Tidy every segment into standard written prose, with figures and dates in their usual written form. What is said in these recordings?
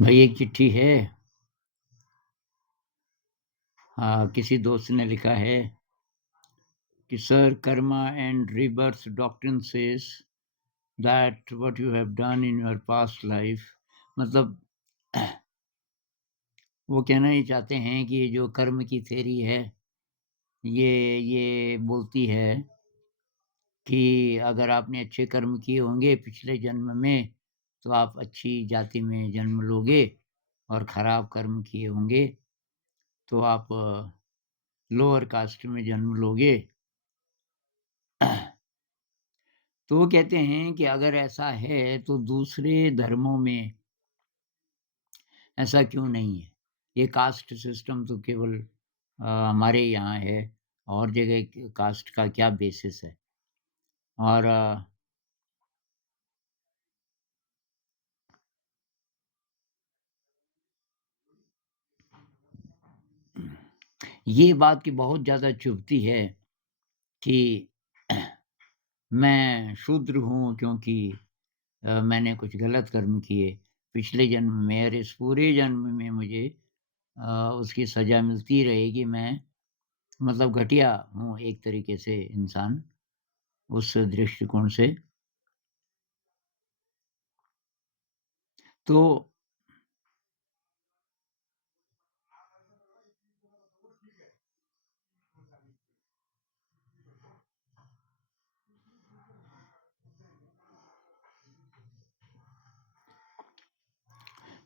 भाई एक चिट्ठी है। किसी दोस्त ने लिखा है कि sir Karma and rebirth doctrine says that what you have done in your past life, मतलब वो कहना ही चाहते हैं कि ये जो कर्म की थ्योरी है, ये बोलती है कि अगर आपने अच्छे कर्म किए होंगे पिछले जन्म में, तो आप अच्छी जाति में जन्म लोगे, और खराब कर्म किए होंगे, तो आप लोअर कास्ट में जन्म लोगे। तो वो कहते हैं कि अगर ऐसा है तो दूसरे धर्मों में ऐसा क्यों नहीं है? ये कास्ट सिस्टम तो केवल हमारे यहाँ है, और जगह कास्ट का क्या बेसिस है? और ये बात की बहुत ज़्यादा चुभती है कि मैं शूद्र हूँ क्योंकि मैंने कुछ गलत कर्म किए पिछले जन्म में, और इस पूरे जन्म में मुझे उसकी सज़ा मिलती रहेगी। मैं मतलब घटिया हूँ एक तरीके से इंसान, उस दृष्टिकोण से। तो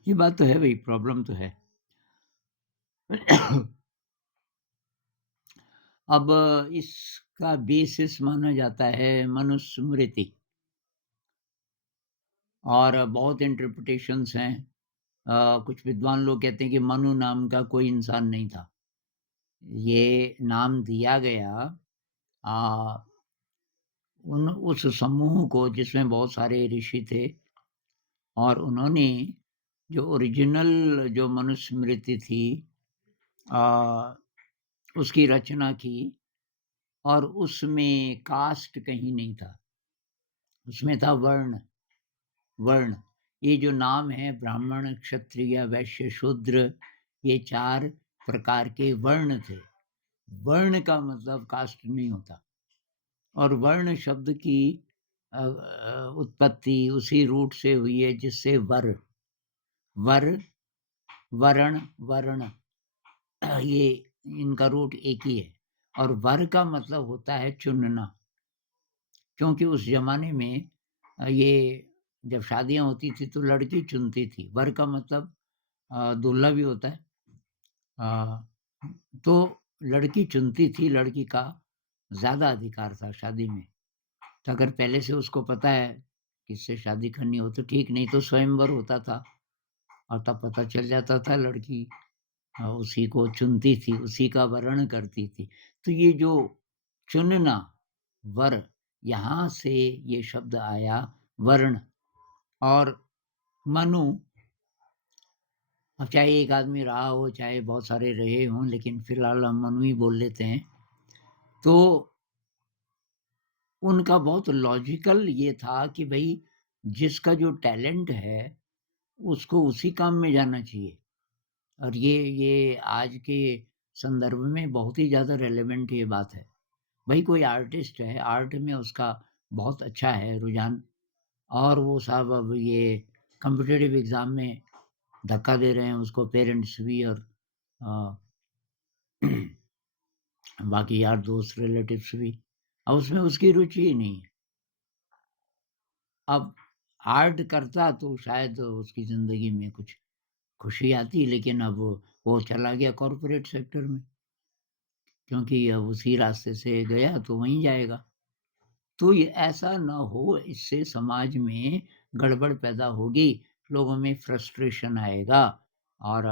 ये बात तो है भई, प्रॉब्लम तो है। अब इसका बेसिस माना जाता है मनुस्मृति, और बहुत इंटरप्रिटेशंस हैं। कुछ विद्वान लोग कहते हैं कि मनु नाम का कोई इंसान नहीं था। ये नाम दिया गया अ, उन उस समूह को जिसमें बहुत सारे ऋषि थे, और उन्होंने जो ओरिजिनल जो मनुस्मृति थी अ, उसकी रचना की, और उसमें कास्ट कहीं नहीं था, उसमें था वर्ण। वर्ण, ये जो नाम है ब्राह्मण, क्षत्रिय, वैश्य, शूद्र, ये 4 प्रकार के वर्ण थे। वर्ण का मतलब कास्ट नहीं होता, और वर्ण शब्द की उत्पत्ति उसी रूट से हुई है जिससे वर, वरण, वर्ण, ये इनका रूट एक ही है। और वर का मतलब होता है चुनना, क्योंकि उस ज़माने में ये जब शादियाँ होती थी तो लड़की चुनती थी। वर का मतलब दूल्हा भी होता है। अ, तो लड़की चुनती थी, लड़की का ज़्यादा अधिकार था शादी में। तो अगर पहले से उसको पता है किससे शादी करनी हो तो ठीक, नहीं तो स्वयंवर होता था, और तब पता चल जाता था, लड़की उसी को चुनती थी, उसी का वरण करती थी। तो ये जो चुनना, वर, यहाँ से ये शब्द आया वर्ण। और मनु, अब चाहे एक आदमी रहा हो, चाहे बहुत सारे रहे हों, लेकिन फिलहाल हम मनु ही बोल लेते हैं। तो उनका बहुत लॉजिकल ये था कि भई जिसका जो टैलेंट है, उसको उसी काम में जाना चाहिए। और ये आज के संदर्भ में बहुत ही ज़्यादा रेलेवेंट ये बात है। भई कोई आर्टिस्ट है, आर्ट में उसका बहुत अच्छा है रुझान, और वो साहब अब ये कॉम्पिटिटिव एग्ज़ाम में धक्का दे रहे हैं उसको, पेरेंट्स भी और अ, बाकी यार दोस्त रिलेटिव्स भी। अब उसमें उसकी रुचि ही नहीं है। अब आर्ट करता तो शायद उसकी ज़िंदगी में कुछ खुशी आती, लेकिन अब वो चला गया कॉर्पोरेट सेक्टर में, क्योंकि अब उसी रास्ते से गया तो वहीं जाएगा। तो ये ऐसा ना हो, इससे समाज में गड़बड़ पैदा होगी, लोगों में फ्रस्ट्रेशन आएगा, और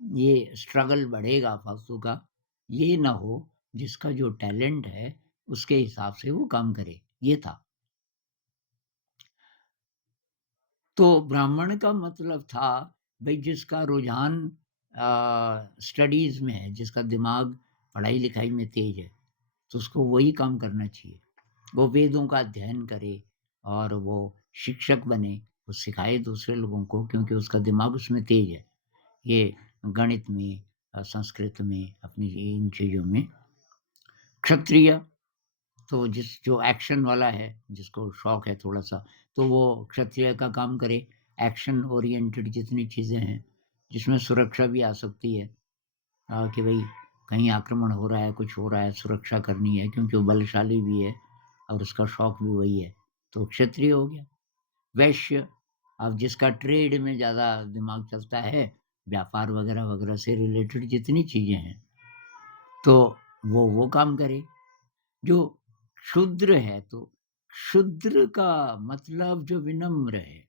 ये स्ट्रगल बढ़ेगा फालतू का। ये ना हो, जिसका जो टैलेंट है उसके हिसाब से वो काम करे, ये था। तो ब्राह्मण का मतलब था भई जिसका रुझान स्टडीज़ में है, जिसका दिमाग पढ़ाई-लिखाई में तेज़ है, तो उसको वही काम करना चाहिए। वो वेदों का अध्ययन करे और वो शिक्षक बने, वो सिखाए दूसरे लोगों को क्योंकि उसका दिमाग उसमें तेज है। ये गणित में संस्कृत में, अपनी इन चीज़ों में। क्षत्रिय तो जो एक्शन वाला है, जिसको शौक है थोड़ा-सा, तो वो क्षत्रिय का काम करे। एक्शन ओरिएंटेड जितनी चीज़ें हैं, जिसमें सुरक्षा भी आ सकती है कि भई कहीं आक्रमण हो रहा है, कुछ हो रहा है, सुरक्षा करनी है क्योंकि वो बलशाली भी है और उसका शौक भी वही है, तो क्षत्रिय हो गया। वैश्य, अब जिसका ट्रेड में ज़्यादा दिमाग चलता है, व्यापार वगैरह-वगैरह से रिलेटेड जितनी चीज़ें हैं, तो वो काम करे। जो शूद्र है, तो शूद्र का मतलब जो विनम्र है,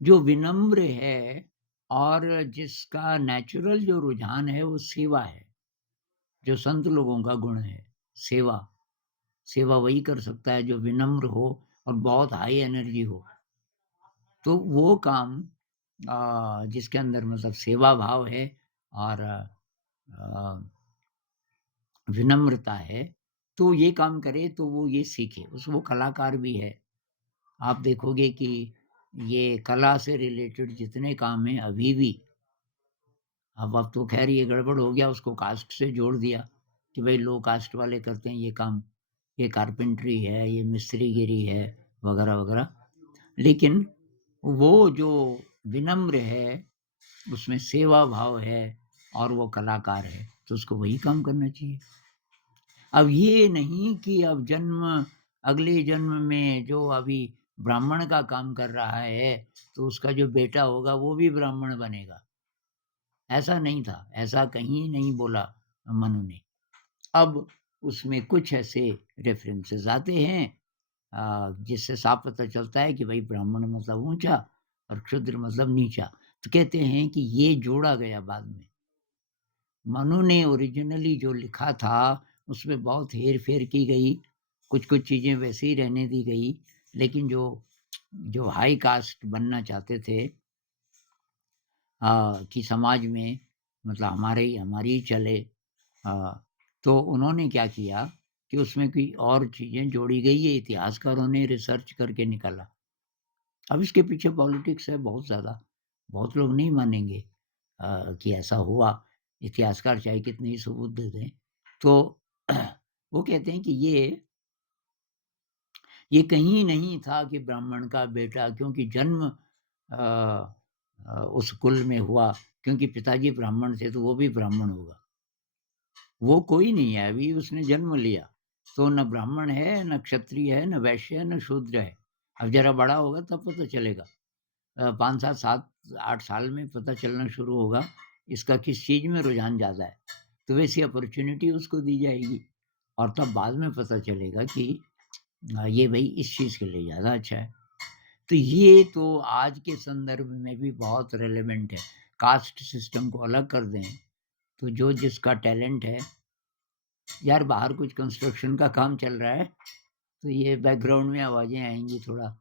जो विनम्र है और जिसका नेचुरल जो रुझान है वो सेवा है, जो संत लोगों का गुण है, सेवा। सेवा वही कर सकता है जो विनम्र हो और बहुत हाई एनर्जी हो। तो वो काम जिसके अंदर मतलब सेवा भाव है और अ, विनम्रता है, तो ये काम करे तो वो ये सीखे। वो कलाकार भी है। आप देखोगे कि ये कला से रिलेटेड जितने काम हैं अभी भी, अब तो ख़ैर ये गड़बड़ हो गया, उसको कास्ट से जोड़ दिया कि भई लो कास्ट वाले करते हैं ये काम, ये कारपेंटरी है, ये मिस्त्रीगिरी है, वगैरह-वगैरह। लेकिन वो जो विनम्र है, उसमें सेवा भाव है और वो कलाकार है, तो उसको वही काम करना चाहिए। अब ये नहीं कि अब अगले जन्म में जो अभी ब्राह्मण का काम कर रहा है, तो उसका जो बेटा होगा वो भी ब्राह्मण बनेगा। ऐसा नहीं था, ऐसा कहीं नहीं बोला मनु ने। अब उसमें कुछ ऐसे रेफ़रेंसेस आते हैं जिससे साफ पता चलता है कि भई ब्राह्मण मतलब ऊँचा और क्षुद्र मतलब नीचा। तो कहते हैं कि ये जोड़ा गया बाद में। मनु ने ओरिजिनली जो लिखा था, उसमें बहुत हेर-फेर की गई, कुछ-कुछ चीज़ें वैसे ही रहने दी गई, लेकिन जो जो हाई कास्ट बनना चाहते थे कि समाज में मतलब हमारी ही चले तो उन्होंने क्या किया कि उसमें कोई और चीज़ें जोड़ी गई, ये इतिहासकारों ने रिसर्च करके निकाला। अब इसके पीछे पॉलिटिक्स है बहुत ज़्यादा, बहुत लोग नहीं मानेंगे कि ऐसा हुआ, इतिहासकार चाहे कितने ही सबूत दे दें। तो वो कहते हैं कि ये कहीं नहीं था कि ब्राह्मण का बेटा क्योंकि जन्म उस कुल में हुआ, क्योंकि पिताजी ब्राह्मण थे, तो वो भी ब्राह्मण होगा। वो कोई नहीं है, अभी उसने जन्म लिया, तो न ब्राह्मण है, न क्षत्रिय है, न वैश्य है, न शूद्र है। अब ज़रा बड़ा होगा तब पता चलेगा। 5 साल 7-8 साल में पता चलना शुरू होगा, इसका किस चीज़ में रुझान ज़्यादा है। तो वैसी अपॉर्च्युनिटी उसको दी जाएगी और तब बाद में पता चलेगा कि ये भई इस चीज़ के लिए ज़्यादा अच्छा है। तो ये तो आज के संदर्भ में भी बहुत रिलेवेंट है। कास्ट सिस्टम को अलग कर दें, तो जो जिसका टैलेंट है यार बाहर कुछ कंस्ट्रक्शन का काम चल रहा है, तो ये बैकग्राउंड में आवाज़ें आएँगी थोड़ा।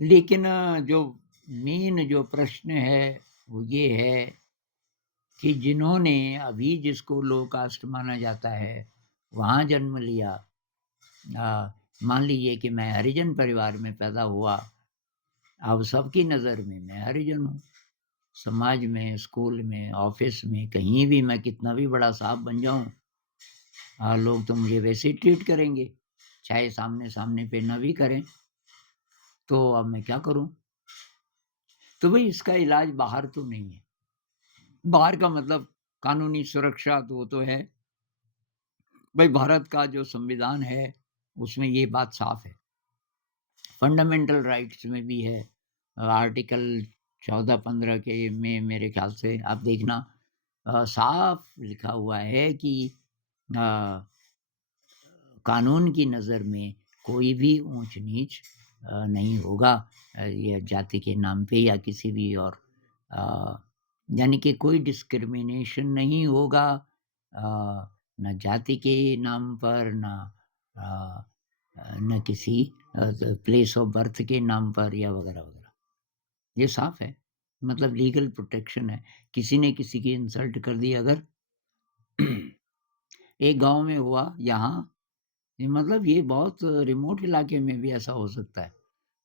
लेकिन जो मेन जो प्रश्न है, वो ये है कि जिन्होंने अभी जिसको लो कास्ट माना जाता है, वहाँ जन्म लिया मान लीजिए कि मैं हरिजन परिवार में पैदा हुआ, अब सबकी नज़र में मैं हरिजन हूँ। समाज में, स्कूल में, ऑफ़िस में, कहीं भी मैं कितना भी बड़ा साहब बन जाऊँ लोग तो मुझे वैसे ही ट्रीट करेंगे, चाहे सामने-सामने पे ना भी करें, तो अब मैं क्या करूँ? तो भई इसका इलाज बाहर तो नहीं है। बाहर का मतलब कानूनी सुरक्षा तो वो तो है। भई भारत का जो संविधान है, उसमें ये बात साफ़ है। फंडामेंटल राइट्स में भी है आर्टिकल 14-15 के में मेरे ख़्याल से आप देखना साफ़ लिखा हुआ है कि अ कानून की नज़र में कोई भी ऊँच-नीच नहीं होगा या जाति के नाम पे या किसी भी और अ, यानी कि कोई डिस्क्रिमिनेशन नहीं होगा ना जाति के नाम पर अ ना किसी प्लेस ऑफ बर्थ के नाम पर या वग़ैरह-वग़ैरह। ये साफ़ है, मतलब लीगल प्रोटेक्शन है। किसी ने किसी की इंसल्ट कर दी अगर एक गाँव में हुआ यहाँ ये मतलब ये बहुत रिमोट इलाके में भी ऐसा हो सकता है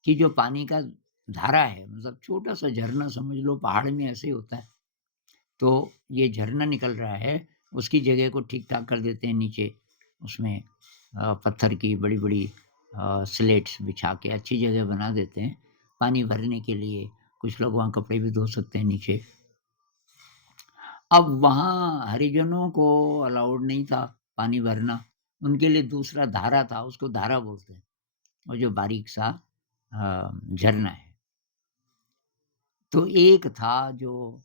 कि जो पानी का धारा है, मतलब छोटा-सा झरना समझ लो, पहाड़ में ऐसे ही होता है। तो ये झरना निकल रहा है, उसकी जगह को ठीक-ठाक कर देते हैं नीचे, उसमें पत्थर की बड़ी-बड़ी स्लेट्स बिछा के अच्छी जगह बना देते हैं, पानी भरने के लिए। कुछ लोग वहाँ कपड़े भी धो सकते हैं नीचे। अब वहाँ हरिजनों को अलाउड नहीं था पानी भरना, उनके लिए दूसरा धारा था, उसको धारा बोलते हैं, और जो बारीक-सा झरना है। तो एक था जो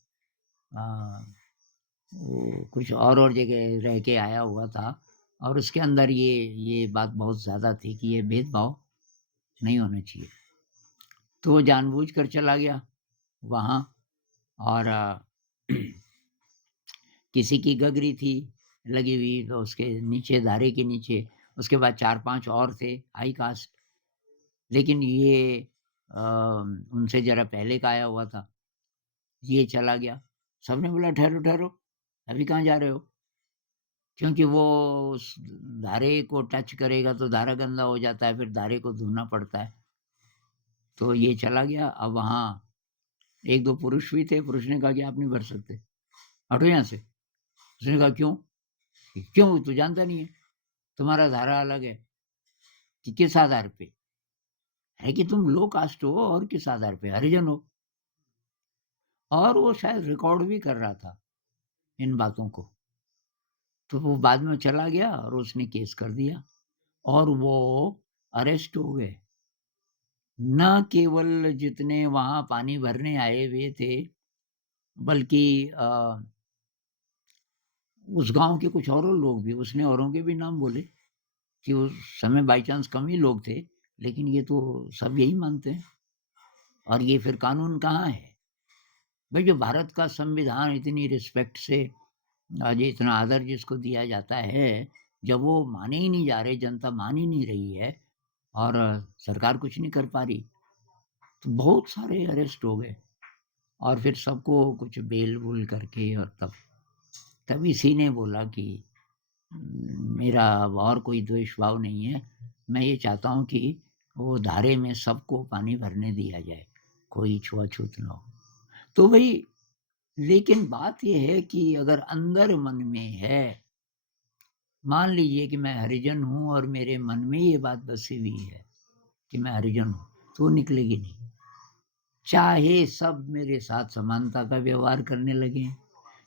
अ, वो कुछ और जगह रह के आया हुआ था, और उसके अंदर ये बात बहुत ज़्यादा थी कि ये भेदभाव नहीं होना चाहिए। तो वो जानबूझकर चला गया वहाँ, और किसी की गगरी थी लगी हुई, तो उसके नीचे, धारे के नीचे, उसके बाद 4-5 और थे हाई कास्ट, लेकिन ये उनसे ज़रा पहले का आया हुआ था। ये चला गया। सबने बोला, "ठहरो, ठहरो, अभी कहाँ जा रहे हो?" क्योंकि वो उस धारे को टच करेगा तो धारा गंदा हो जाता है, फिर धारे को धोना पड़ता है। तो ये चला गया। अब वहाँ 1-2 पुरुष भी थे, पुरुष ने कहा कि आप नहीं भर सकते, हटो यहाँ से। उसने कहा, "क्यों?" "क्यों? तू जानता नहीं है, तुम्हारा धारा अलग है।" कि किस आधार पे? है कि तुम लो कास्ट हो, और किस आधार पे? हरिजन हो। और वो शायद रिकॉर्ड भी कर रहा था इन बातों को। तो वो बाद में चला गया और उसने केस कर दिया, और वो अरेस्ट हो गए। न केवल जितने वहाँ पानी भरने आए हुए थे, बल्कि उस गाँव के कुछ और लोग भी, उसने औरों के भी नाम बोले कि उस समय बाय चांस कम ही लोग थे, लेकिन ये तो सब यही मानते हैं, और ये फिर कानून कहाँ है? भाई, जो भारत का संविधान इतनी रिस्पेक्ट से आज इतना आदर जिसको दिया जाता है, जब वो माने ही नहीं जा रहे, जनता मान ही नहीं रही है, और सरकार कुछ नहीं कर पा रही, तो बहुत सारे अरेस्ट हो गए, और फिर सबको कुछ बेल-वूल करके, और तब तब इसी ने बोला कि मेरा अब और कोई द्वेष भाव नहीं है। मैं ये चाहता हूँ कि वो धारे में सबको पानी भरने दिया जाए, कोई छुआ-छूत ना हो। तो भई, लेकिन बात ये है कि अगर अंदर मन में है, मान लीजिए कि मैं हरिजन हूँ और मेरे मन में ये बात बसी हुई है कि मैं हरिजन हूँ, तो वो निकलेगी नहीं। चाहे सब मेरे साथ समानता का व्यवहार करने लगें,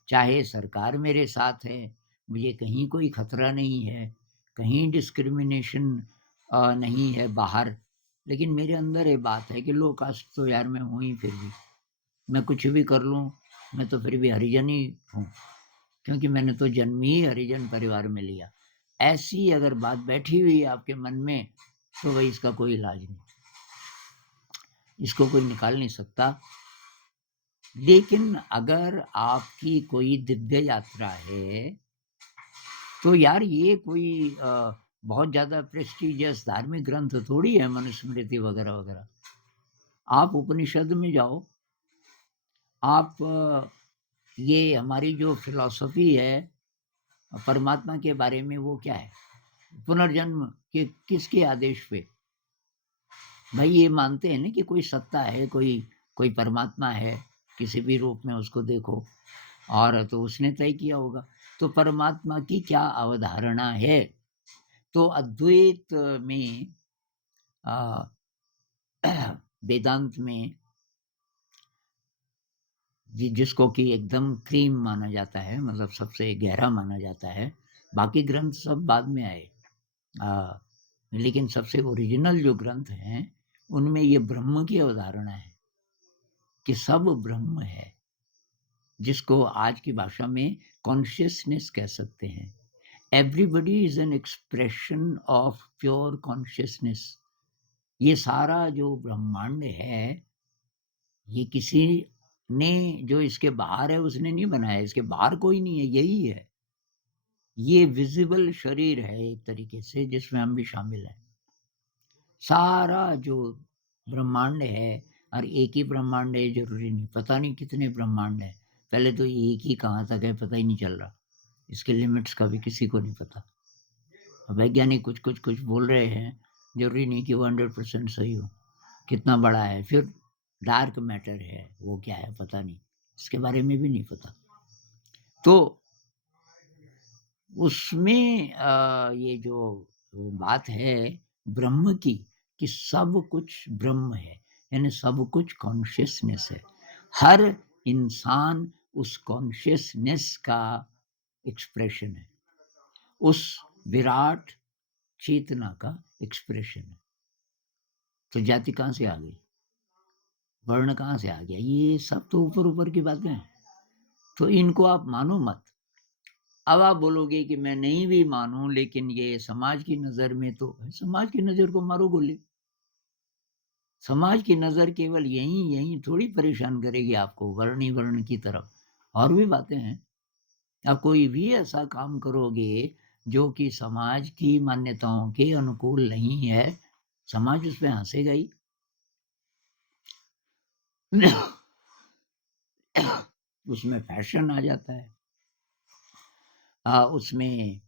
चाहे सरकार मेरे साथ है, मुझे कहीं कोई खतरा नहीं है, कहीं डिस्क्रिमिनेशन नहीं है बाहर, लेकिन मेरे अंदर ये बात है कि लो कास्ट तो यार मैं हूँ ही फिर भी। मैं कुछ भी कर लूँ, मैं तो फिर भी हरिजन ही हूँ, क्योंकि मैंने तो जन्म ही हरिजन परिवार में लिया। ऐसी अगर बात बैठी हुई है आपके मन में, तो भई इसका कोई इलाज नहीं, इसको कोई निकाल नहीं सकता। लेकिन अगर आपकी कोई दिव्य यात्रा है, तो यार ये कोई बहुत ज़्यादा प्रेस्टीजियस धार्मिक ग्रंथ थोड़ी है, मनुस्मृति वगैरह-वगैरह। आप उपनिषद में जाओ, आप ये हमारी जो फ़िलॉसफ़ी है परमात्मा के बारे में, वो क्या है? पुनर्जन्म के किसके आदेश पे? भाई, ये मानते हैं ना कि कोई सत्ता है, कोई कोई परमात्मा है, किसी भी रूप में उसको देखो, और तो उसने तय किया होगा। तो परमात्मा की क्या अवधारणा है? तो अद्वैत में अ, वेदांत में जिसको कि एकदम क्रीम माना जाता है, मतलब सबसे गहरा माना जाता है, बाकी ग्रंथ सब बाद में आए। अ, लेकिन सबसे ओरिजिनल जो ग्रंथ हैं, उनमें ये ब्रह्म की अवधारणा है कि सब ब्रह्म है, जिसको आज की भाषा में कॉन्शियसनेस कह सकते हैं। Everybody is an expression of pure consciousness. ये सारा जो ब्रह्मांड है, ये किसी ने, जो इसके बाहर है, उसने नहीं बनाया, इसके बाहर कोई नहीं है, यही है। ये विज़िबल शरीर है एक तरीके से, जिसमें हम भी शामिल हैं। सारा जो ब्रह्मांड है, और एक ही ब्रह्मांड है ज़रूरी नहीं, पता नहीं कितने ब्रह्मांड हैं। पहले तो एक ही कहाँ तक है पता ही नहीं चल रहा। इसके लिमिट्स का भी किसी को नहीं पता। वैज्ञानिक कुछ बोल रहे हैं, ज़रूरी नहीं कि वो 100% सही हो। कितना बड़ा है, फिर डार्क मैटर है, वो क्या है पता नहीं, इसके बारे में भी नहीं पता। तो उसमें ये जो बात है ब्रह्म की, कि सब कुछ ब्रह्म है, यानी सब कुछ कॉन्शियसनेस है। हर इंसान उस कॉन्शियसनेस का एक्सप्रेशन है, उस विराट चेतना का एक्सप्रेशन है। तो जाति कहाँ से आ गई, वर्ण कहाँ से आ गया, ये सब तो ऊपर ऊपर की बातें हैं। तो इनको आप मानो मत। अब आप बोलोगे कि मैं नहीं भी मानूं, लेकिन ये समाज की नजर में, तो समाज की नजर को मारो गोली। समाज की नजर केवल यही यही थोड़ी परेशान करेगी आपको वर्ण ही वर्ण की तरफ, और भी बातें हैं। आप कोई भी ऐसा काम करोगे जो कि समाज की मान्यताओं के अनुकूल नहीं है, समाज उस पर हंसेगा ही। उसमें फैशन आ जाता है, उसमें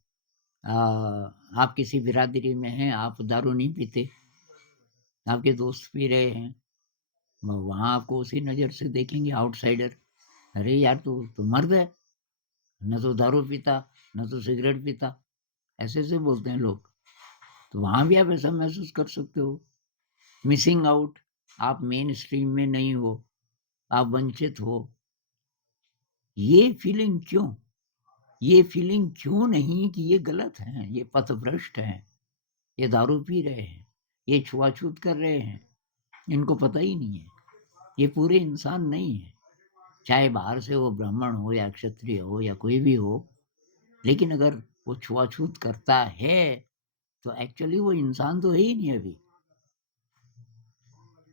आप किसी बिरादरी में हैं, आप दारू नहीं पीते, आपके दोस्त पी रहे हैं, वहां आपको उसी नजर से देखेंगे, आउटसाइडर। अरे यार, तू मर्द है, न तो दारू पीता, न तो सिगरेट पीता, ऐसे ऐसे बोलते हैं लोग। तो वहां भी आप ऐसा महसूस कर सकते हो, मिसिंग आउट। आप मेन स्ट्रीम में नहीं हो, आप वंचित हो। ये फीलिंग क्यों, ये फीलिंग क्यों नहीं कि ये गलत है, ये पथभ्रष्ट हैं, ये दारू पी रहे हैं, ये छुआछूत कर रहे हैं, इनको पता ही नहीं है, ये पूरे इंसान नहीं है। चाहे बाहर से वो ब्राह्मण हो या क्षत्रिय हो या कोई भी हो, लेकिन अगर वो छुआछूत करता है तो एक्चुअली वो इंसान तो है ही नहीं अभी,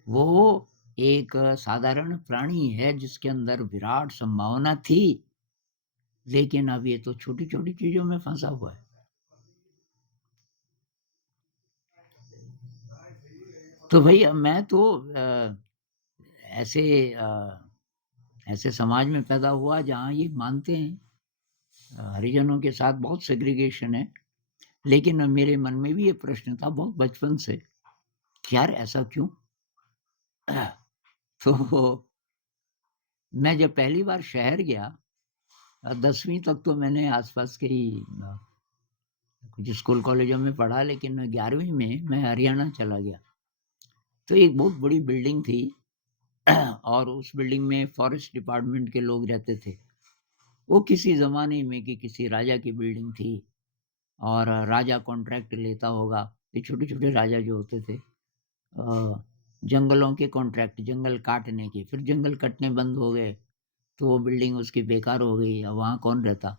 वो एक साधारण प्राणी है जिसके अंदर विराट संभावना थी, लेकिन अब ये तो छोटी छोटी चीजों में फंसा हुआ है। तो भाई अब मैं तो ऐसे ऐसे समाज में पैदा हुआ जहाँ ये मानते हैं, हरिजनों के साथ बहुत सेग्रीगेशन है। लेकिन मेरे मन में भी ये प्रश्न था बहुत बचपन से कि यार ऐसा क्यों। तो मैं जब पहली बार शहर गया, 10वीं तक तो मैंने आसपास के ही कुछ स्कूल कॉलेजों में पढ़ा, लेकिन 11वीं में मैं हरियाणा चला गया। तो एक बहुत बड़ी बिल्डिंग थी, और उस बिल्डिंग में फॉरेस्ट डिपार्टमेंट के लोग रहते थे। वो किसी जमाने में कि किसी राजा की बिल्डिंग थी, और राजा कॉन्ट्रैक्ट लेता होगा। ये छोटे छोटे राजा जो होते थे, जंगलों के कॉन्ट्रैक्ट, जंगल काटने के, फिर जंगल कटने बंद हो गए, तो वो बिल्डिंग उसकी बेकार हो गई। अब वहाँ कौन रहता,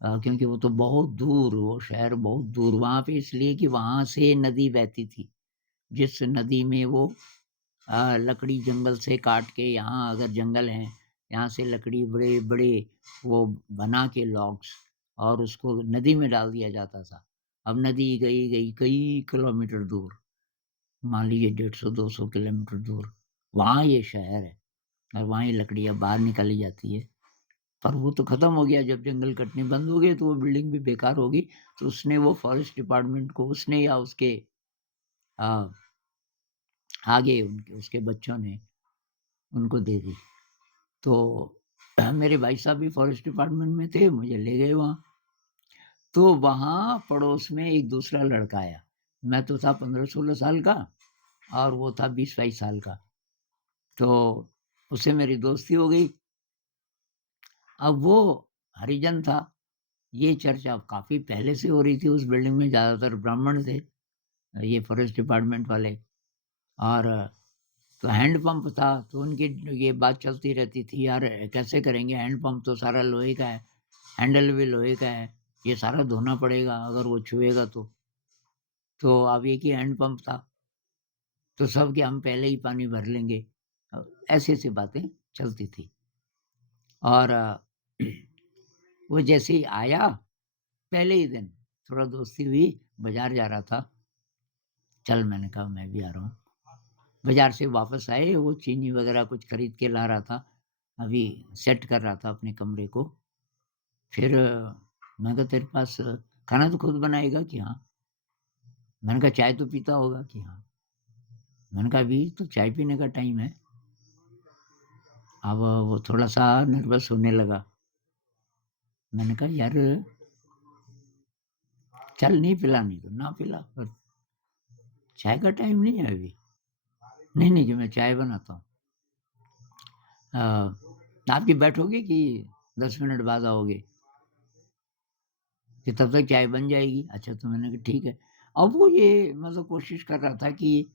क्योंकि वो तो बहुत दूर, वो शहर बहुत दूर वहाँ पे, इसलिए कि वहाँ से नदी बहती थी, जिस नदी में वो लकड़ी जंगल से काट के, यहाँ अगर जंगल है, यहाँ से लकड़ी बड़े बड़े वो बना के लॉग्स, और उसको नदी में डाल दिया जाता था। अब नदी गई गई कई किलोमीटर दूर, मान लीजिए 150-200 किलोमीटर दूर, वहाँ ये शहर है, और वहाँ ये लकड़ियाँ बाहर निकाली जाती है। पर वो तो खत्म हो गया, जब जंगल कटने बंद हो गए तो वो बिल्डिंग भी बेकार होगी। तो उसने वो फॉरेस्ट डिपार्टमेंट को, उसने या उसके आ, आगे उनके उसके बच्चों ने उनको दे दी। तो मेरे भाई साहब भी फॉरेस्ट डिपार्टमेंट में थे, मुझे ले गए वहाँ। तो वहाँ पड़ोस में एक दूसरा लड़का आया, मैं तो था 15-16 साल का, और वो था 20-22 साल का। तो उससे मेरी दोस्ती हो गई। अब वो हरिजन था, ये चर्चा काफी पहले से हो रही थी, उस बिल्डिंग में ज्यादातर ब्राह्मण थे, ये फॉरेस्ट डिपार्टमेंट वाले। और तो हैंडपंप था, तो उनकी ये बात चलती रहती थी, यार कैसे करेंगे, हैंडपंप तो सारा लोहे का है, हैंडल भी लोहे का है, ये सारा धोना पड़ेगा अगर वो छुएगा तो अब एक ही हैंडपंप था, तो सब कि हम पहले ही पानी भर लेंगे। ऐसी ऐसी बातें चलती थी। और वो जैसे ही आया, पहले ही दिन थोड़ा दोस्ती हुई, बाजार जा रहा था, चल मैंने कहा मैं भी आ रहा हूँ। बाजार से वापस आए, वो चीनी वगैरह कुछ खरीद के ला रहा था, अभी सेट कर रहा था अपने कमरे को। फिर मैं कहा तेरे पास खाना तो खुद बनाएगा कि हाँ। मैंने कहा चाय तो पीता होगा कि हाँ। मैंने कहा अभी तो चाय पीने का टाइम है। अब वो थोड़ा-सा नर्वस होने लगा। मैंने कहा यार चल नहीं पिलानी तो ना पिला, पर चाय का टाइम नहीं है अभी। नहीं, नहीं, कि मैं चाय बनाता हूँ। आप की बैठोगे कि 10 मिनट बाद आओगे? कि तब तक चाय बन जाएगी। अच्छा, तो मैंने कहा ठीक है। अब वो ये मतलब कोशिश कर रहा था कि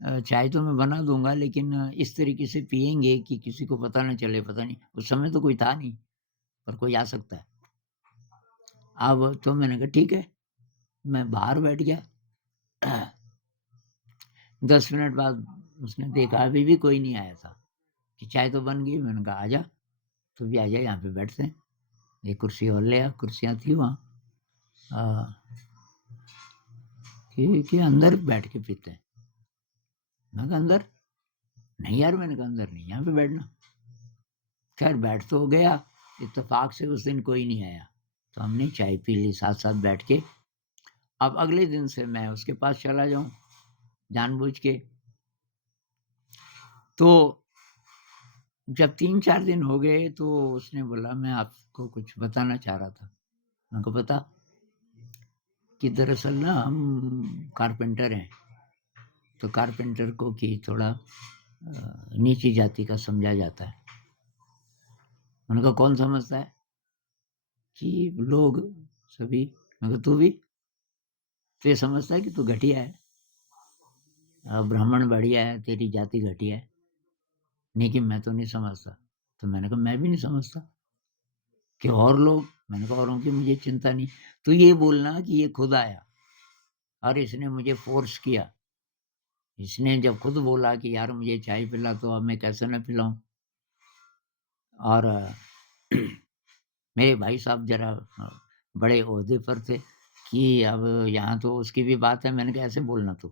चाय तो मैं बना दूँगा, लेकिन इस तरीके से पिएँगे कि किसी को पता ना चले, पता नहीं उस समय तो कोई था नहीं, पर कोई आ सकता है। अब तो मैंने कहा ठीक है, मैं बाहर बैठ गया। 10 मिनट बाद उसने देखा अभी भी कोई नहीं आया था, कि चाय तो बन गई। मैंने कहा आजा, तू भी आजा, यहाँ पे बैठते हैं। एक कुर्सी और ले आ, कुर्सियाँ थी वहाँ। अ, कि अंदर बैठ के पीते हैं। मैं कहा अंदर? नहीं यार, मैंने कहा अंदर नहीं, यहाँ पे बैठना। खैर बैठ तो गया, इत्तेफ़ाक से उस दिन कोई नहीं आया, तो हमने चाय पी ली साथ-साथ बैठ के। अब अगले दिन से मैं उसके पास चला जाऊँ, जानबूझ के। तो जब 3-4 दिन हो गए तो उसने बोला मैं आपको कुछ बताना चाह रहा था। मैंने कहा बता। कि दरअसल ना हम कारपेंटर हैं, तो कारपेंटर को कि थोड़ा नीची जाति का समझा जाता है। मैंने कहा कौन समझता है? कि लोग सभी। मैंने कहा तू भी? तो ये समझता है कि तू घटिया है, ब्राह्मण बढ़िया है, तेरी जाति घटिया है। नहीं, कि मैं तो नहीं समझता। तो मैंने कहा मैं भी नहीं समझता। कि और लोग? मैंने कहा औरों की मुझे चिंता नहीं। तो ये बोलना कि ये खुद आया और इसने मुझे फ़ोर्स किया। इसने जब खुद बोला कि यार मुझे चाय पिला, तो अब मैं कैसे ना पिलाऊँ? और मेरे भाई साहब ज़रा बड़े ओहदे पर थे कि अब यहाँ तो उसकी भी बात है। मैंने कहा ऐसे बोलना तू,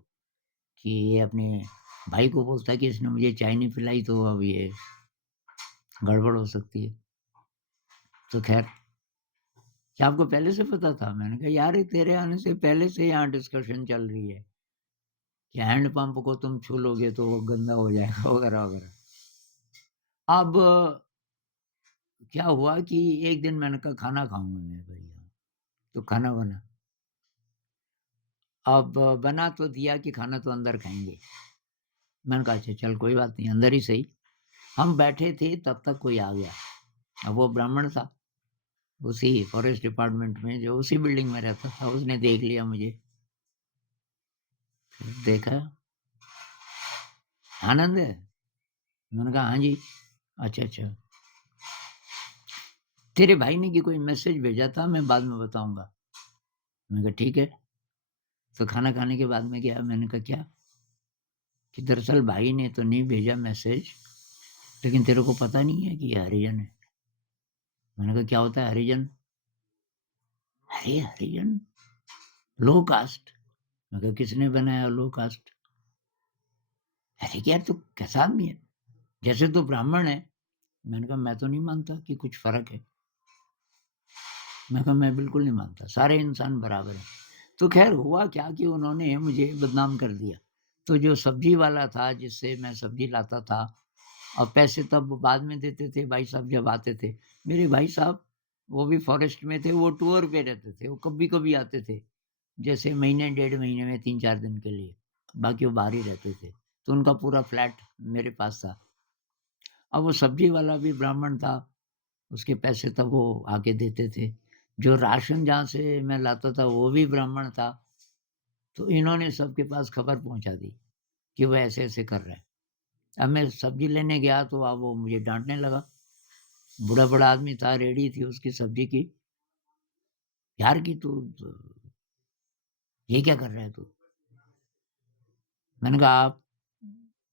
कि ये अपने भाई को बोलता है कि इसने मुझे चाय नहीं पिलाई, तो अब ये गड़बड़ हो सकती है। तो ख़ैर, क्या आपको पहले से पता था? मैंने कहा यार ये तेरे आने से पहले से यहाँ डिस्कशन चल रही है कि हैंडपंप को तुम छू लोगे तो वो गंदा हो जाएगा वगैरह-वगैरह। अब क्या हुआ कि एक दिन मैंने कहा खाना खाऊँगा मैं भैया, तो खाना बना। अब बना तो दिया कि खाना तो अंदर खाएँगे। मैंने कहा अच्छा चल कोई बात नहीं, अंदर ही सही। हम बैठे थे तब तक कोई आ गया। अब वो ब्राह्मण था, उसी फ़ॉरेस्ट डिपार्टमेंट में जो उसी बिल्डिंग में रहता था। उसने देख लिया मुझे, फिर देखा, आनंद है? मैंने कहा हाँ जी। अच्छा, अच्छा। तेरे भाई ने कि कोई मैसेज भेजा था, मैं बाद में बताऊँगा। मैंने कहा ठीक है। तो खाना खाने के बाद में गया, मैंने कहा क्या? कि दरअसल भाई ने तो नहीं भेजा मैसेज, लेकिन तेरे को पता नहीं है कि ये हरिजन है? मैंने कहा क्या होता है हरिजन? अरे हरिजन लो कास्ट। मैं कहा किसने बनाया लो कास्ट? अरे यार तू कैसा आदमी है? जैसे तू ब्राह्मण है। मैंने कहा मैं तो नहीं मानता कि कुछ फ़र्क है। मैं कहा मैं बिल्कुल नहीं मानता, सारे इंसान बराबर हैं। तो ख़ैर हुआ क्या कि उन्होंने मुझे बदनाम कर दिया। तो जो सब्ज़ी वाला था जिससे मैं सब्ज़ी लाता था, और पैसे तब बाद में देते थे भाई साहब जब आते थे। मेरे भाई साहब वो भी फ़ॉरेस्ट में थे, वो टूर पे रहते थे, वो कभी-कभी आते थे। जैसे महीने डेढ़ महीने में 3-4 दिन के लिए, बाकी वो बाहर ही रहते थे। तो उनका पूरा फ्लैट मेरे पास था। अब वो सब्ज़ी वाला भी ब्राह्मण था, उसके पैसे तब वो आके देते थे। जो राशन जहाँ से मैं लाता था वो भी ब्राह्मण था। तो इन्होंने सबके पास खबर पहुँचा दी कि वो ऐसे-ऐसे कर रहा है। अब मैं सब्ज़ी लेने गया तो अब वो मुझे डाँटने लगा। बूढ़ा-बड़ा आदमी था, रेहड़ी थी उसकी सब्ज़ी की। "यार कि तू ये क्या कर रहा है तू?" मैंने कहा, "आप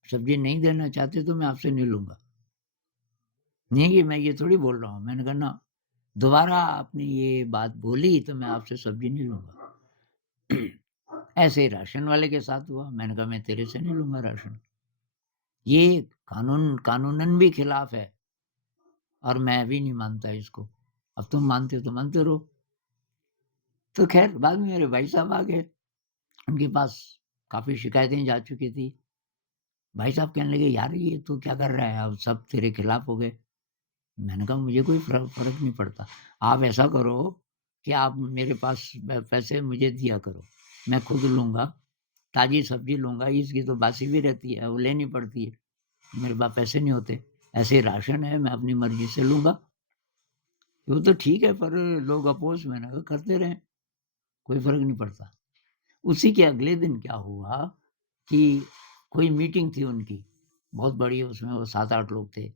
सब्ज़ी नहीं देना चाहते तो मैं आपसे नहीं लूँगा।" "नहीं, ये मैं ये थोड़ी बोल रहा हूँ।" मैंने कहा, "ना, दोबारा आपने ये बात बोली तो मैं आपसे सब्ज़ी नहीं लूँगा।" ऐसे ही राशन वाले के साथ हुआ। मैंने कहा, "मैं तेरे से नहीं लूँगा राशन। ये कानूनन भी खिलाफ़ है और मैं भी नहीं मानता इसको। अब तुम मानते हो तो मानते रहो।" तो ख़ैर बाद में मेरे भाई साहब आ गए। उनके पास काफ़ी शिकायतें जा चुकी थी। भाई साहब कहने लगे, "यार ये तू क्या कर रहा है? अब सब तेरे खिलाफ हो गए।" मैंने कहा, "मुझे कोई फ़र्क नहीं पड़ता। आप ऐसा करो कि आप मेरे पास पैसे मुझे दिया करो। मैं खुद लूँगा, ताज़ी सब्ज़ी लूँगा, इसकी तो बासी भी रहती है, वो लेनी पड़ती है। मेरे पास पैसे नहीं होते। ऐसे राशन है, मैं अपनी मर्ज़ी से लूँगा।" वो तो ठीक है, पर लोग अपोज़, मैंने कहा करते रहें, कोई फ़र्क नहीं पड़ता। उसी के अगले दिन क्या हुआ कि कोई मीटिंग थी उनकी, बहुत बड़ी, उसमें वो 7-8 लोग थे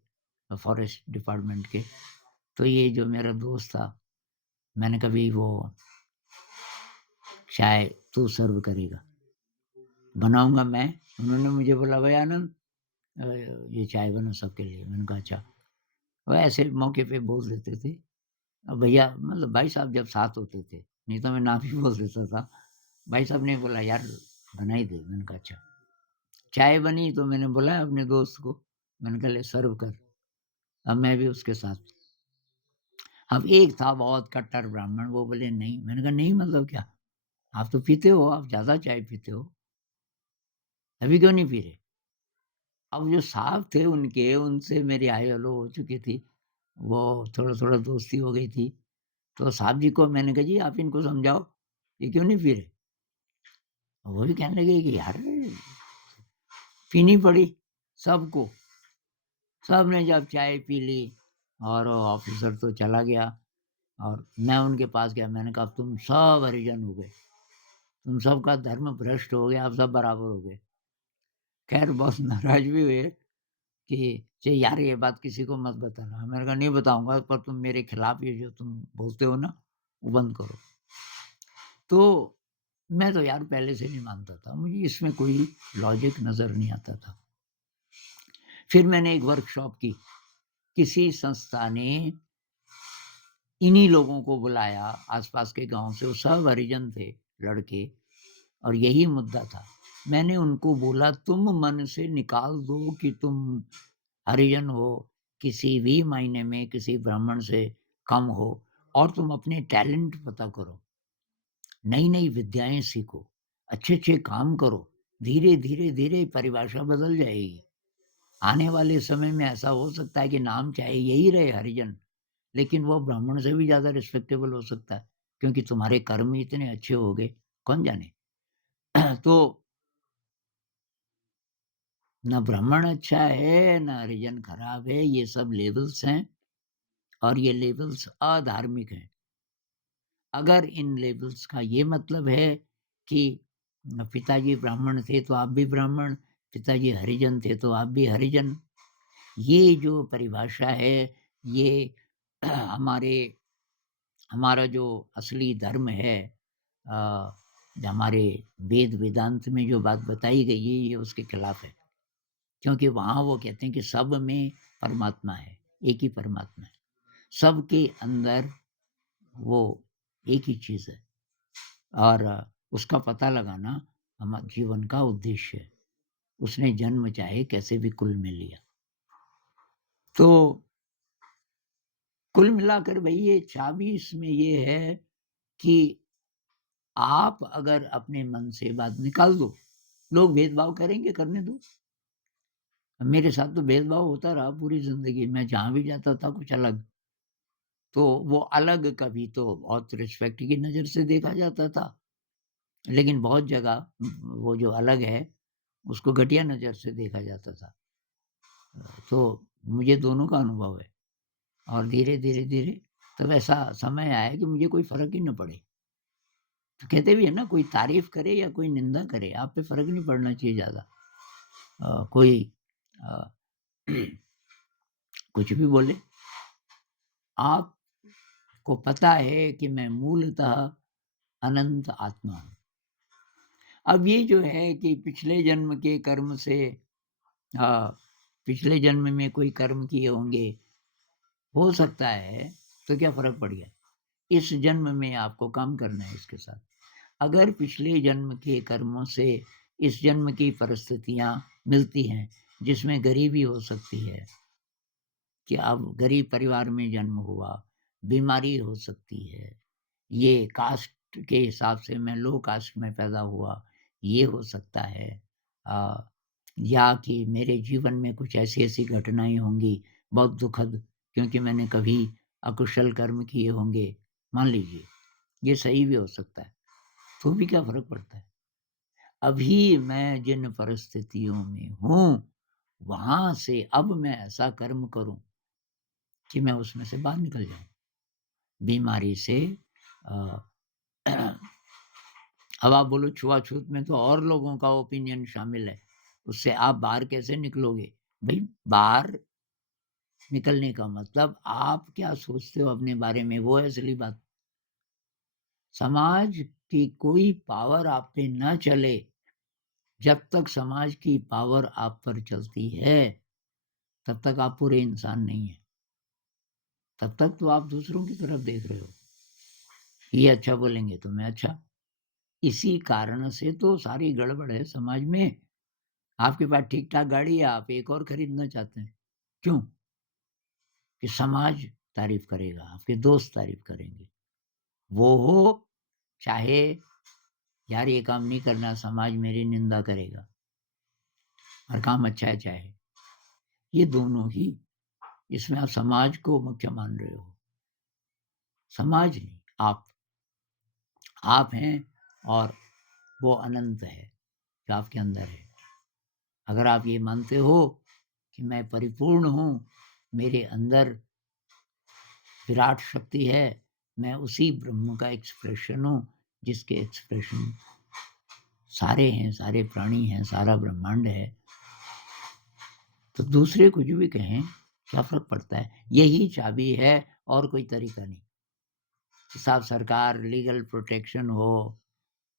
फ़ॉरेस्ट डिपार्टमेंट के। तो ये जो मेरा दोस्त था, मैंने कहा, भई वो चाय तू सर्व करेगा, बनाऊँगा मैं। उन्होंने मुझे बोला, "भई आनंद अ, ये चाय बना सबके लिए।" मैंने कहा, "अच्छा।" वो ऐसे मौके पे बोल देते थे। भैया मतलब भाई साहब जब साथ होते थे, नहीं तो मैं ना भी बोल देता था। भाई साहब ने बोला, "यार बना ही दे।" मैंने कहा, "अच्छा।" चाय बनी तो मैंने बुलाया अपने दोस्त को, मैंने कहा, "ले सर्व कर।" अब मैं भी उसके साथ। अब एक था बहुत कट्टर ब्राह्मण, वो बोले, "नहीं।" मैंने कहा, "नहीं मतलब क्या? आप तो पीते हो, आप ज़्यादा चाय पीते हो, अभी क्यों नहीं पी रहे?" अब जो साहब थे उनके, उनसे मेरी हाय-हेलो हो चुकी थी, वो थोड़ा-थोड़ा दोस्ती हो गई थी। तो साहब जी को मैंने कहा, "जी आप इनको समझाओ, ये क्यों नहीं पी रहे?" वो भी कहने लगे कि यार पीनी पड़ी सबको। सबने जब चाय पी ली और वो ऑफ़िसर तो चला गया और मैं उनके पास गया, मैंने कहा, "तुम सब हरिजन हो गए, तुम सबका धर्म भ्रष्ट हो गया, अब सब बराबर हो गए।" ख़ैर बहुत नाराज़ भी हुए कि "चे यार ये बात किसी को मत बताना।" मैंने कहा, "नहीं बताऊँगा, पर तुम मेरे खिलाफ़ ये जो तुम बोलते हो ना, वो बंद करो।" तो मैं तो यार पहले से नहीं मानता था, मुझे इसमें कोई लॉजिक नज़र नहीं आता था। फिर मैंने एक वर्कशॉप की, किसी संस्था ने इन्हीं लोगों को बुलाया आस-पास के गाँव से, वो सब हरिजन थे लड़के और यही मुद्दा था। मैंने उनको बोला, "तुम मन से निकाल दो कि तुम हरिजन हो, किसी भी मायने में किसी ब्राह्मण से कम हो और तुम अपने टैलेंट पता करो, नई-नई विद्याएँ सीखो, अच्छे-अच्छे काम करो, धीरे-धीरे परिभाषा बदल जाएगी। आने वाले समय में ऐसा हो सकता है कि नाम चाहे यही रहे हरिजन, लेकिन वो ब्राह्मण से भी ज़्यादा रिस्पेक्टेबल हो सकता है, क्योंकि तुम्हारे कर्म ही इतने अच्छे हो गए, कौन जाने?" तो ना ब्राह्मण अच्छा है, ना हरिजन खराब है, ये सब लेबल्स हैं और ये लेबल्स अधार्मिक हैं। अगर इन लेबल्स का ये मतलब है कि पिताजी ब्राह्मण थे तो आप भी ब्राह्मण, पिताजी हरिजन थे तो आप भी हरिजन, ये जो परिभाषा है, ये हमारे हमारा जो असली धर्म है, अ, हमारे वेद वेदांत में जो बात बताई गई है, ये उसके खिलाफ है। क्योंकि वहाँ वो कहते हैं कि सब में परमात्मा है, एक ही परमात्मा है। सबके अंदर वो एक ही चीज़ है और उसका पता लगाना जीवन का उद्देश्य है। उसने जन्म चाहे कैसे भी कुल में लिया। तो कुल मिलाकर भई ये चाबी इसमें ये है कि आप अगर अपने मन से बात निकाल दो, लोग भेदभाव करेंगे, करने दो। मेरे साथ तो भेदभाव होता रहा पूरी ज़िंदगी, मैं जहाँ भी जाता था कुछ अलग। तो वो अलग कभी तो बहुत रिस्पेक्ट की नज़र से देखा जाता था, लेकिन बहुत जगह वो जो अलग है, उसको घटिया नज़र से देखा जाता था। तो मुझे दोनों का अनुभव है और धीरे तब ऐसा समय आया कि मुझे कोई फ़र्क ही ना पड़े। तो कहते भी है ना, कोई तारीफ़ करे या कोई निंदा करे, आप पे फ़र्क नहीं पड़ना चाहिए ज़्यादा। कोई अ, कुछ भी बोले, आपको पता है कि मैं मूलतः अनंत आत्मा हूँ। अब ये जो है कि पिछले जन्म के कर्म से अ, पिछले जन्म में कोई कर्म किए होंगे, हो सकता है, तो क्या फ़र्क पड़ गया? इस जन्म में आपको काम करना है इसके साथ। अगर पिछले जन्म के कर्मों से इस जन्म की परिस्थितियाँ मिलती हैं, जिसमें गरीबी हो सकती है कि अब गरीब परिवार में जन्म हुआ, बीमारी हो सकती है, ये कास्ट के हिसाब से मैं लो कास्ट में पैदा हुआ, ये हो सकता है। अ, या कि मेरे जीवन में कुछ ऐसी-ऐसी घटनाएँ होंगी, बहुत दुखद, क्योंकि मैंने कभी अकुशल कर्म किए होंगे। मान लीजिए, ये सही भी हो सकता है, तो भी क्या फ़र्क पड़ता है? अभी मैं जिन परिस्थितियों में हूँ, वहाँ से अब मैं ऐसा कर्म करूँ कि मैं उसमें से बाहर निकल जाऊँ। बीमारी से अ, अब आप बोलो छुआ-छूत में तो और लोगों का ओपिनियन शामिल है, उससे आप बाहर कैसे निकलोगे? भई बाहर निकलने का मतलब आप क्या सोचते हो अपने बारे में, वो है असली बात। समाज की कोई पावर आप पे ना चले, जब तक समाज की पावर आप पर चलती है, तब तक आप पूरे इंसान नहीं हैं। तब तक तो आप दूसरों की तरफ देख रहे हो। ये अच्छा बोलेंगे तो मैं अच्छा। इसी कारण से तो सारी गड़बड़ है समाज में। आपके पास ठीक-ठाक गाड़ी है, आप एक और खरीदना चाहते हैं। क्यों? कि समाज तारीफ़ करेगा, आपके दोस्त तारीफ़ करेंगे। वो हो चाहे यार ये काम नहीं करना, समाज मेरी निंदा करेगा और काम अच्छा है चाहे। ये दोनों ही, इसमें आप समाज को मुख्य मान रहे हो। समाज नहीं, आप। आप हैं और वो अनंत है, जो आपके अंदर है। अगर आप ये मानते हो कि मैं परिपूर्ण हूँ, मेरे अंदर विराट शक्ति है, मैं उसी ब्रह्म का एक्सप्रेशन हूँ, जिसके एक्सप्रेशन सारे हैं, सारे प्राणी हैं, सारा ब्रह्मांड है, तो दूसरे कुछ भी कहें, क्या फ़र्क पड़ता है? यही चाबी है और कोई तरीका नहीं। साफ सरकार, लीगल प्रोटेक्शन हो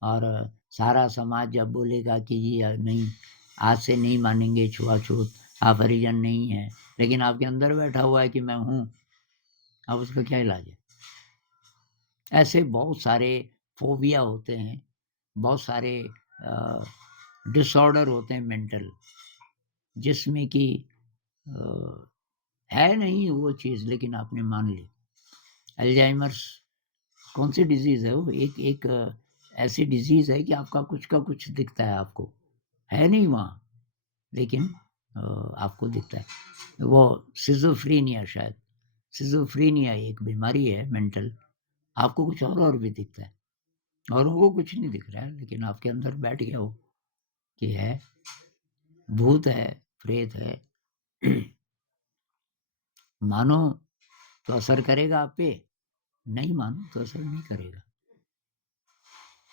और सारा समाज जब बोलेगा कि जी नहीं, आज से नहीं मानेंगे छुआ-छूत, आप हरिजन नहीं हैं, लेकिन आपके अंदर बैठा हुआ है कि मैं हूँ, अब उसका क्या इलाज है? ऐसे बहुत सारे फ़ोबिया होते हैं, बहुत सारे अ, डिसऑर्डर होते हैं मेंटल, जिसमें कि अ, है नहीं वो चीज़ लेकिन आपने मान ली। अल्ज़ाइमर्स कौन-सी डिज़ीज़ है वो? एक एक ऐसी डिज़ीज़ है कि आपका कुछ का कुछ दिखता है आपको, है नहीं वहाँ, लेकिन आपको दिखता है। वो सिज़ोफ्रेनिया शायद, सिज़ोफ्रेनिया एक बीमारी है मेंटल, आपको कुछ और भी दिखता है, औरों को कुछ नहीं दिख रहा है, लेकिन आपके अंदर बैठ गया वो कि है, भूत है, प्रेत है। मानो तो असर करेगा आप पे, नहीं मानो तो असर नहीं करेगा।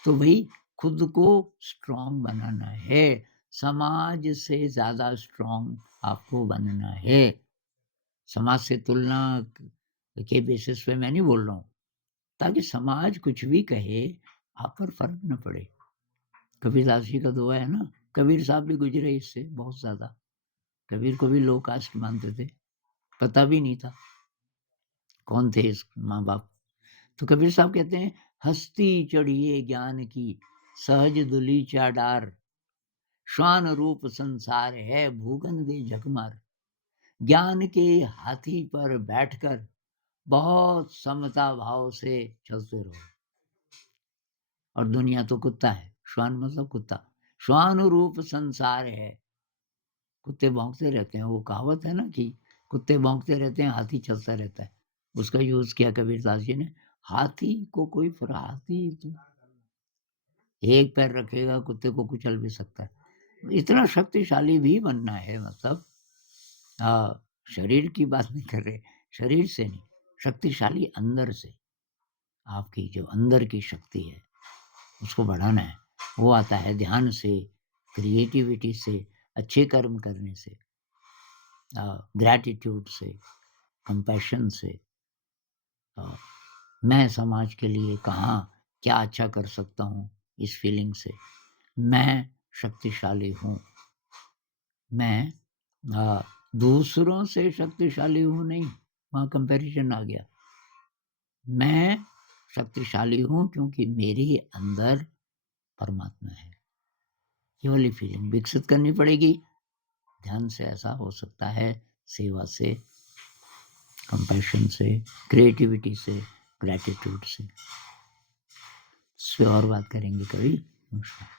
तो भई खुद को स्ट्रॉन्ग बनाना है, समाज से ज़्यादा स्ट्रॉन्ग आपको बनना है। समाज से तुलना के बेसिस पे मैं नहीं बोल रहा हूँ, ताकि समाज कुछ भी कहे, आप पर फ़र्क ना पड़े। कबीरदास जी का दोहा है ना, कबीर साहब भी गुज़रे इससे बहुत ज़्यादा। कबीर को भी लो कास्ट मानते थे, पता भी नहीं था, कौन थे इस माँ-बाप। तो कबीर साहब कहते हैं, हस्ती चढ़िए ज्ञान की, सहज धुली चाडार, श्वान रूप संसार है, भूगन दे झकमार। ज्ञान के हाथी पर बैठकर बहुत समता भाव से चलते रहो। और दुनिया तो कुत्ता है, श्वान मतलब कुत्ता। श्वान रूप संसार है, कुत्ते भौंकते रहते हैं। वो कहावत है ना कि कुत्ते भौंकते रहते हैं, हाथी चलता रहता है। उसका यूज़ किया कबीरदास जी ने। हाथी को कोई हाथी तो एक पैर रखेगा, कुत्ते को कुचल भी सकता है। इतना शक्तिशाली भी बनना है, मतलब शरीर की बात नहीं कर रहे, शरीर से नहीं, शक्तिशाली अंदर से। आपकी जो अंदर की शक्ति है, उसको बढ़ाना है। वो आता है ध्यान से, क्रिएटिविटी से, अच्छे कर्म करने से, ग्रैटिट्यूड से, कंपैशन से। अ, मैं समाज के लिए कहाँ क्या अच्छा कर सकता हूँ, इस फीलिंग से। मैं शक्तिशाली हूँ। मैं दूसरों से शक्तिशाली हूँ नहीं, वहाँ कंपैरिज़न आ गया। मैं शक्तिशाली हूँ क्योंकि मेरे अंदर परमात्मा है। ये वाली फीलिंग विकसित करनी पड़ेगी। ध्यान से ऐसा हो सकता है, सेवा से, कंपैशन से, क्रिएटिविटी से, ग्रैटिट्यूड से। इस पे और बात करेंगे कभी। नमस्कार।